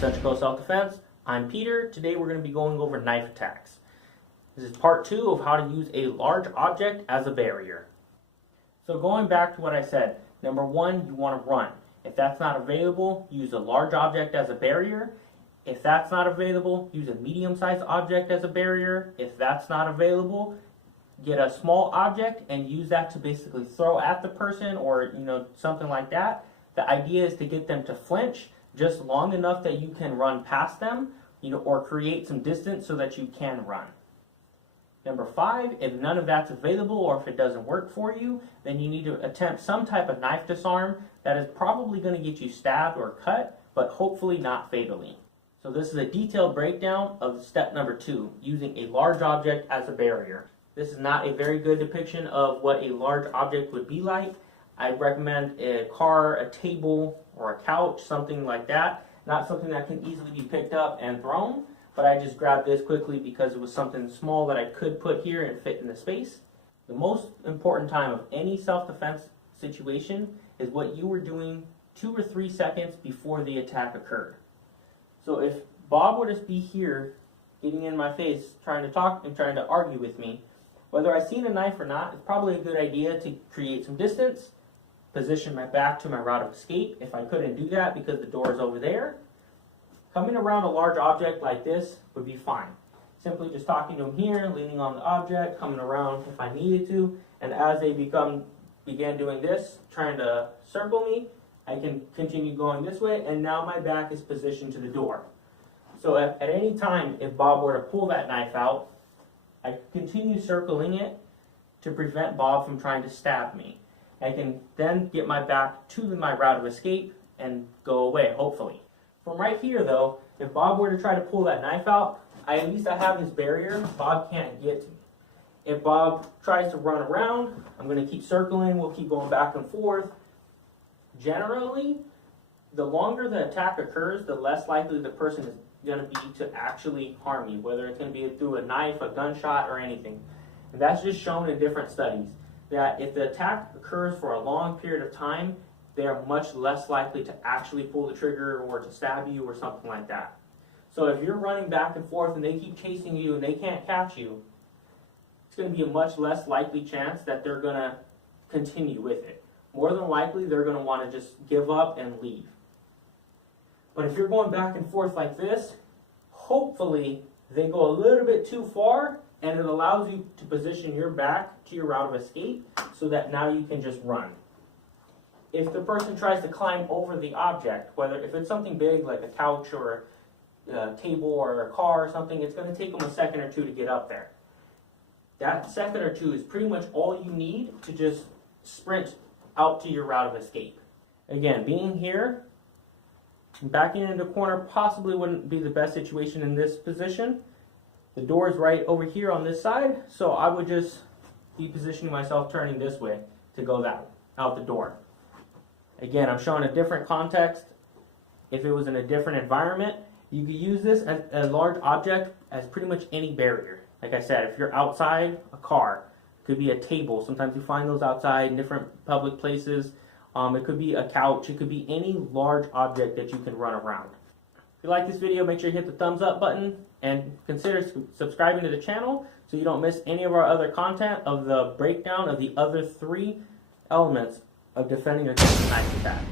Central Self-Defense. I'm Peter. Today we're going to be going over knife attacks. This is part 2 of how to use a large object as a barrier. So going back to what I said, number 1, you want to run. If that's not available, use a large object as a barrier. If that's not available, use a medium-sized object as a barrier. If that's not available, get a small object and use that to basically throw at the person or something like that. The idea is to get them to flinch just long enough that you can run past them, or create some distance so that you can run. Number 5, if none of that's available or if it doesn't work for you, then you need to attempt some type of knife disarm that is probably going to get you stabbed or cut, but hopefully not fatally. So this is a detailed breakdown of step number 2, using a large object as a barrier. This is not a very good depiction of what a large object would be like. I recommend a car, a table, or a couch, something like that. Not something that can easily be picked up and thrown, but I just grabbed this quickly because it was something small that I could put here and fit in the space. The most important time of any self-defense situation is what you were doing 2 or 3 seconds before the attack occurred. So if Bob were to be here, getting in my face, trying to talk and trying to argue with me, whether I seen a knife or not, it's probably a good idea to create some distance, position my back to my route of escape if I couldn't do that because the door is over there. Coming around a large object like this would be fine. Simply just talking to him here, leaning on the object, coming around if I needed to, and as they began doing this, trying to circle me, I can continue going this way, and now my back is positioned to the door. So at any time, if Bob were to pull that knife out, I continue circling it to prevent Bob from trying to stab me. I can then get my back to my route of escape and go away, hopefully. From right here, though, if Bob were to try to pull that knife out, at least I have this barrier. Bob can't get to me. If Bob tries to run around, I'm going to keep circling. We'll keep going back and forth. Generally, the longer the attack occurs, the less likely the person is going to be to actually harm you, whether it's going to be through a knife, a gunshot, or anything. And that's just shown in different studies, that if the attack occurs for a long period of time, they are much less likely to actually pull the trigger or to stab you or something like that. So if you're running back and forth and they keep chasing you and they can't catch you, it's going to be a much less likely chance that they're going to continue with it. More than likely, they're going to want to just give up and leave. But if you're going back and forth like this, hopefully they go a little bit too far and it allows you to position your back to your route of escape so that now you can just run. If the person tries to climb over the object, if it's something big like a couch or a table or a car or something, it's going to take them a second or two to get up there. That second or two is pretty much all you need to just sprint out to your route of escape. Again, being here, backing into the corner possibly wouldn't be the best situation in this position. The door is right over here on this side, so I would just be positioning myself turning this way to go out the door. Again, I'm showing a different context. If it was in a different environment, you could use this as a large object as pretty much any barrier. Like I said, if you're outside a car, it could be a table. Sometimes you find those outside in different public places. It could be a couch. It could be any large object that you can run around. If you like this video, make sure you hit the thumbs up button and consider subscribing to the channel so you don't miss any of our other content of the breakdown of the other 3 elements of defending against a knife attack.